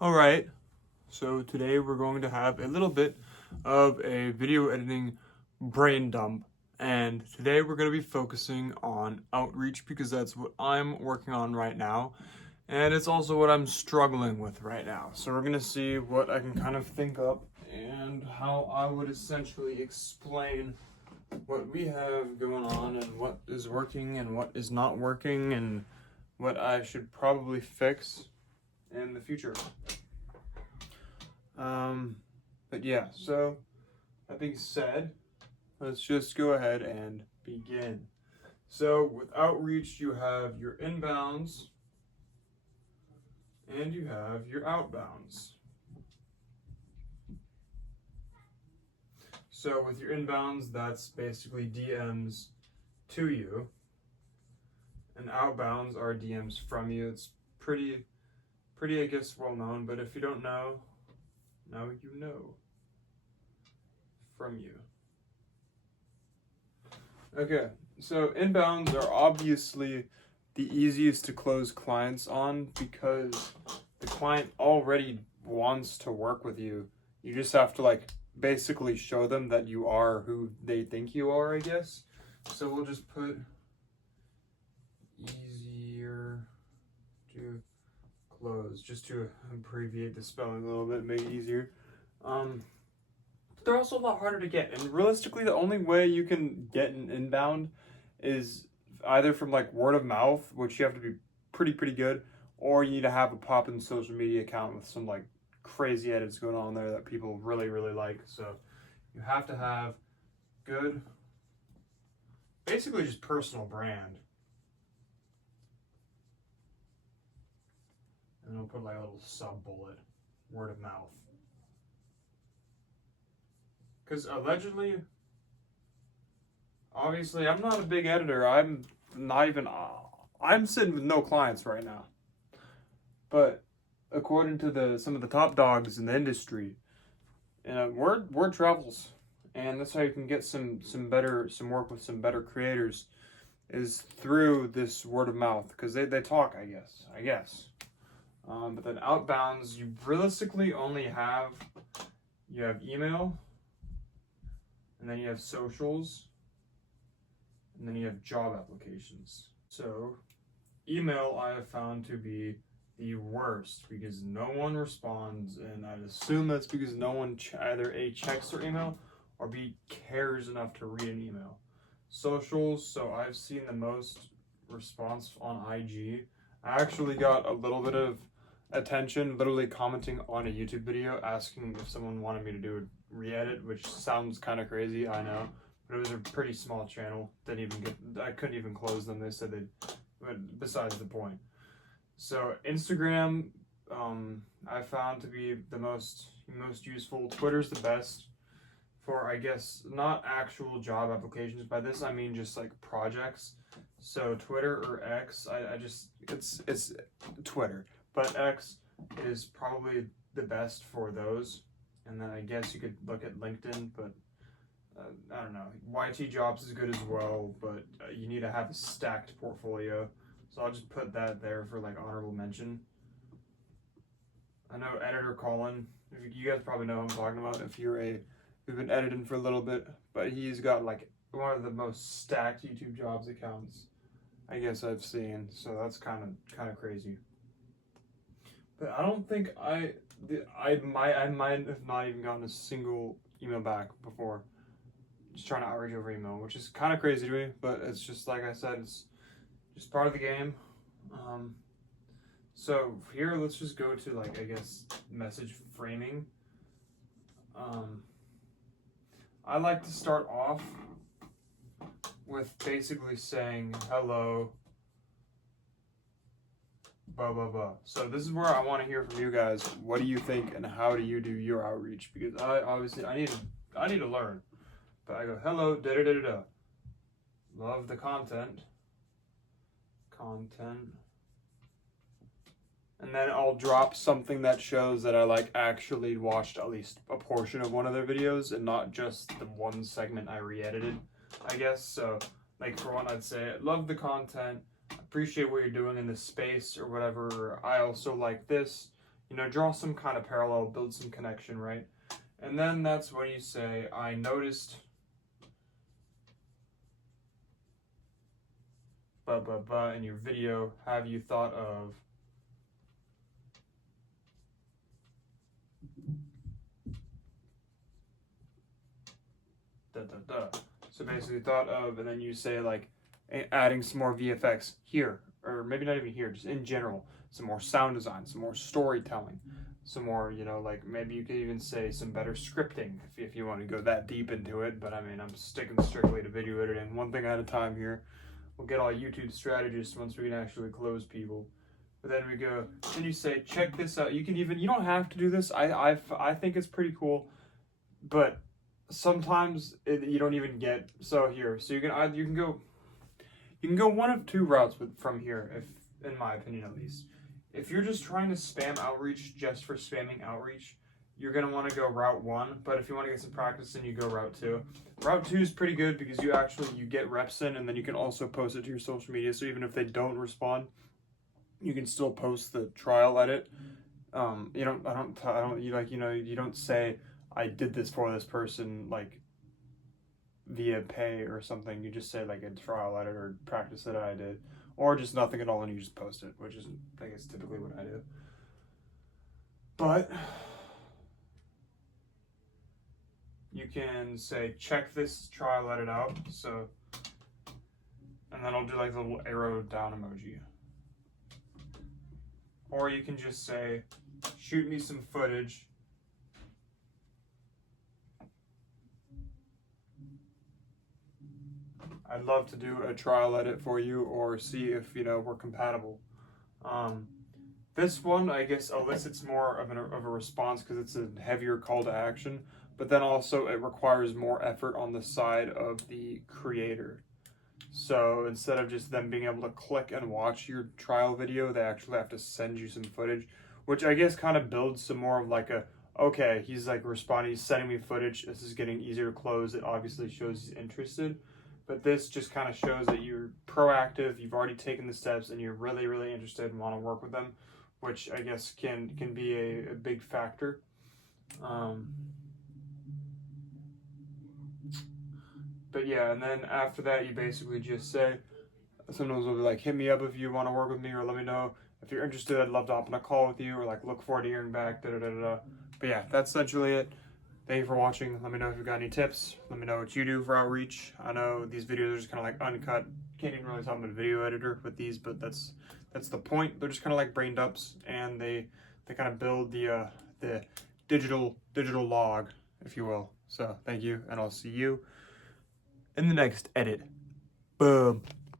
Alright, so today we're going to have a little bit of a video editing brain dump, and today we're going to be focusing on outreach because that's what I'm working on right now, and it's also what I'm struggling with right now. So we're going to see what I can kind of think up and how I would essentially explain what we have going on and what is working and what is not working and what I should probably fix in the future. But yeah, so that being said, let's just go ahead and begin. So with outreach, you have your inbounds and you have your outbounds. So with your inbounds, that's basically DMs to you, and outbounds are DMs from you. It's pretty, I guess, well known, but if you don't know, now you know. From you. Okay, so inbounds are obviously the easiest to close clients on because the client already wants to work with you. You just have to basically show them that you are who they think you are, I guess. So we'll just put easier to close just to abbreviate the spelling a little bit, make it easier. They're also a lot harder to get, and realistically the only way you can get an inbound is either from word of mouth, which you have to be pretty good, or you need to have a poppin' social media account with some crazy edits going on there that people really like. So you have to have good, basically just personal brand. And then we'll put a little sub bullet, word of mouth. Because allegedly, obviously, I'm not a big editor. I'm sitting with no clients right now. But according to some of the top dogs in the industry, word travels, and that's how you can get some work with some better creators, is through this word of mouth, because they talk, I guess. But then outbounds, you realistically only have email. And then you have socials, and then you have job applications. So email I have found to be the worst because no one responds, and I'd assume that's because no one either A, checks their email, or B, cares enough to read an email. Socials, so I've seen the most response on IG. I actually got a little bit of attention, literally commenting on a YouTube video asking if someone wanted me to do a re-edit, which sounds kind of crazy, I know, but it was a pretty small channel. I couldn't even close them. They said but besides the point. So Instagram, I found to be the most useful. Twitter's the best for, I guess, not actual job applications. By this I mean just projects. So Twitter or X, it's Twitter. But X is probably the best for those. And then I guess you could look at LinkedIn, but I don't know. YT Jobs is good as well, but you need to have a stacked portfolio. So I'll just put that there for honorable mention. I know Editor Colin, you guys probably know who I'm talking about if you've been editing for a little bit, but he's got one of the most stacked YouTube Jobs accounts I guess I've seen. So that's kind of crazy. But I don't think I might have not even gotten a single email back before. Just trying to outreach over email, which is kind of crazy to me, but it's just like I said, it's just part of the game. So here, let's just go to I guess message framing. I like to start off with basically saying hello, blah blah blah. So this is where I want to hear from you guys. What do you think, and how do you do your outreach? Because I need to learn. But I go hello, da da da da da. Love the content. And then I'll drop something that shows that I actually watched at least a portion of one of their videos and not just the one segment I re-edited, I guess. So for one, I'd say love the content, appreciate what you're doing in this space or whatever. I also like this. You know, draw some kind of parallel, build some connection, right? And then that's when you say, I noticed, blah, blah, blah, in your video, have you thought of, da, da, da. So basically thought of, and then you say like, adding some more VFX here, or maybe not even here, just in general, some more sound design, some more storytelling, some more, you know, like maybe you could even say some better scripting if you want to go that deep into it. But I mean, I'm sticking strictly to video editing, one thing at a time here. We'll get all YouTube strategists once we can actually close people. But then we go, then you say, check this out. You can even, you don't have to do this. I think it's pretty cool, but sometimes you don't even get, so here, so you can go one of two routes from here, if in my opinion at least. If you're just trying to spam outreach just for spamming outreach, you're going to want to go route 1, but if you want to get some practice, then you go route 2. Route 2 is pretty good because you get reps in, and then you can also post it to your social media, so even if they don't respond, you can still post the trial edit. You don't say, I did this for this person, like, via pay or something. You just say, like, a trial edit or practice that I did, or just nothing at all, and you just post it, which is, I guess, typically what I do. But you can say, check this trial edit out, so, and then I'll do like the little arrow down emoji. Or you can just say, shoot me some footage. I'd love to do a trial edit for you, or see if, you know, we're compatible. This one, I guess, elicits more of a response because it's a heavier call to action, but then also it requires more effort on the side of the creator. So instead of just them being able to click and watch your trial video, they actually have to send you some footage, which I guess kind of builds some more of like a, okay, he's like responding, he's sending me footage, this is getting easier to close, it obviously shows he's interested. But this just kind of shows that you're proactive, you've already taken the steps, and you're really, really interested and want to work with them, which I guess can be a big factor. But yeah, and then after that, you basically just say, sometimes they'll be like, hit me up if you want to work with me, or let me know if you're interested, I'd love to hop on a call with you, or like look forward to hearing back, da da da da. But yeah, that's essentially it. Thank you for watching. Let me know if you've got any tips. Let me know what you do for outreach. I know these videos are just kind of like uncut. Can't even really tell I'm a video editor with these, but that's the point. They're just kind of like brain dumps, and they kind of build the digital log, if you will. So thank you, and I'll see you in the next edit. Boom.